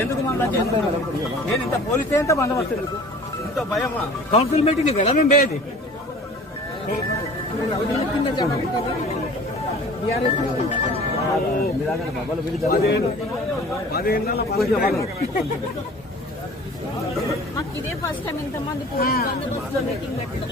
ఎందుకు నేను ఇంత పోలీసే ఎంత బందోబస్తు ఇంత భయమా? కౌన్సిల్ మీటింగ్ కదా మేము పోయేది. మాకు ఇదే ఫస్ట్ టైం ఇంతమంది పోలీస్ బందోబస్తు మీటింగ్ పెట్టడం.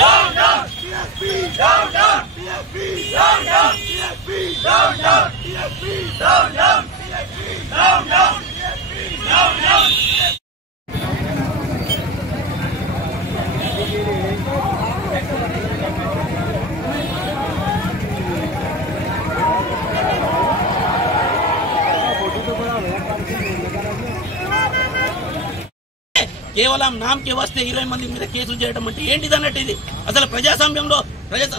Down, down, DSP, down, down, DSP, down, down, DSP, down, down, DSP, down, down, DSP, down, down, DSP, down, down. కేవలం నామకే వస్తే 20 మంది మీద కేసులు చేయడం అంటే ఏంటిది అన్నట్టు? ఇది అసలు ప్రజాస్వామ్యంలో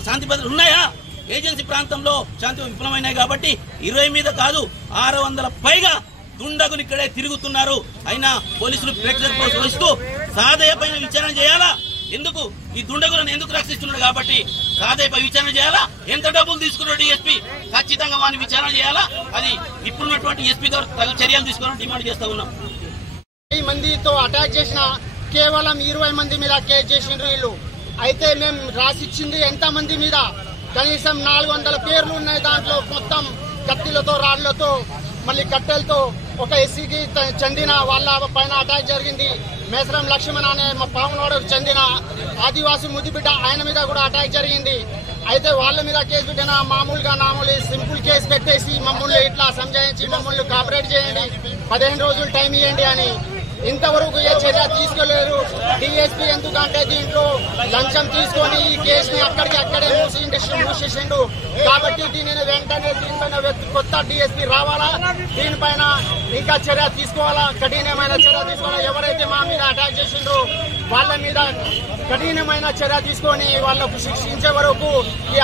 శాంతి భద్రతలు ఉన్నాయా? ఏజెన్సీ ప్రాంతంలో శాంతి విఫలమైనాయి కాబట్టి 20 మీద కాదు 600 పైగా దుండగులు ఇక్కడే తిరుగుతున్నారు. అయినా పోలీసులు ప్రేక్షక వహిస్తూ సాదయ్య పైన విచారణ చేయాలా? ఎందుకు ఈ దుండగులను ఎందుకు రక్షిస్తున్నాడు కాబట్టి సాదయ్యపై విచారణ చేయాలా? ఎంత డబ్బులు తీసుకున్నాడు డిఎస్పీ? ఖచ్చితంగా వారిని విచారణ చేయాలా? అది ఇప్పుడున్నటువంటి ఎస్పీ గారు తగు చర్యలు తీసుకోవాలని డిమాండ్ చేస్తా ఉన్నాం. మందితో అటాక్ చేసిన కేవలం 20 మంది మీద కేసు చేసిండ్రు వీళ్ళు. అయితే మేము రాసిచ్చింది ఎంత మంది మీద? కనీసం 400 పేర్లు ఉన్నాయి. దాంట్లో మొత్తం కత్తిలతో రాళ్లతో మళ్ళీ కట్టెలతో ఒక ఎస్సీకి చెందిన వాళ్ళ పైన అటాక్ జరిగింది. మేసరం లక్ష్మణ్ అనే మా పామునవాడకు చెందిన ఆదివాసి ముద్దుబిడ్డ ఆయన మీద కూడా అటాక్ జరిగింది. అయితే వాళ్ళ మీద కేసు పెట్టిన మామూలుగా సింపుల్ కేసు పెట్టేసి మమ్మల్ని ఇట్లా సంజాయించి మమ్మల్ని కాపరేట్ చేయండి, 15 రోజులు టైం ఇవ్వండి అని ఇంతవరకు ఏ చర్య తీసుకోలేరు డిఎస్పీ. ఎందుకంటే దీంట్లో లంచం తీసుకొని ఈ కేసుని అక్కడే మూసేసిండు. కాబట్టి దీనిని వెంటనే దీనిపైన కొత్త డిఎస్పీ రావాలా, దీనిపైన ఇంకా చర్య తీసుకోవాలా, కఠినమైన చర్య తీసుకోవాలా. ఎవరైతే మా మీద అటాక్ చేసిండ్రో వాళ్ళ మీద కఠినమైన చర్య తీసుకొని వాళ్ళకు శిక్షించే వరకు ఈ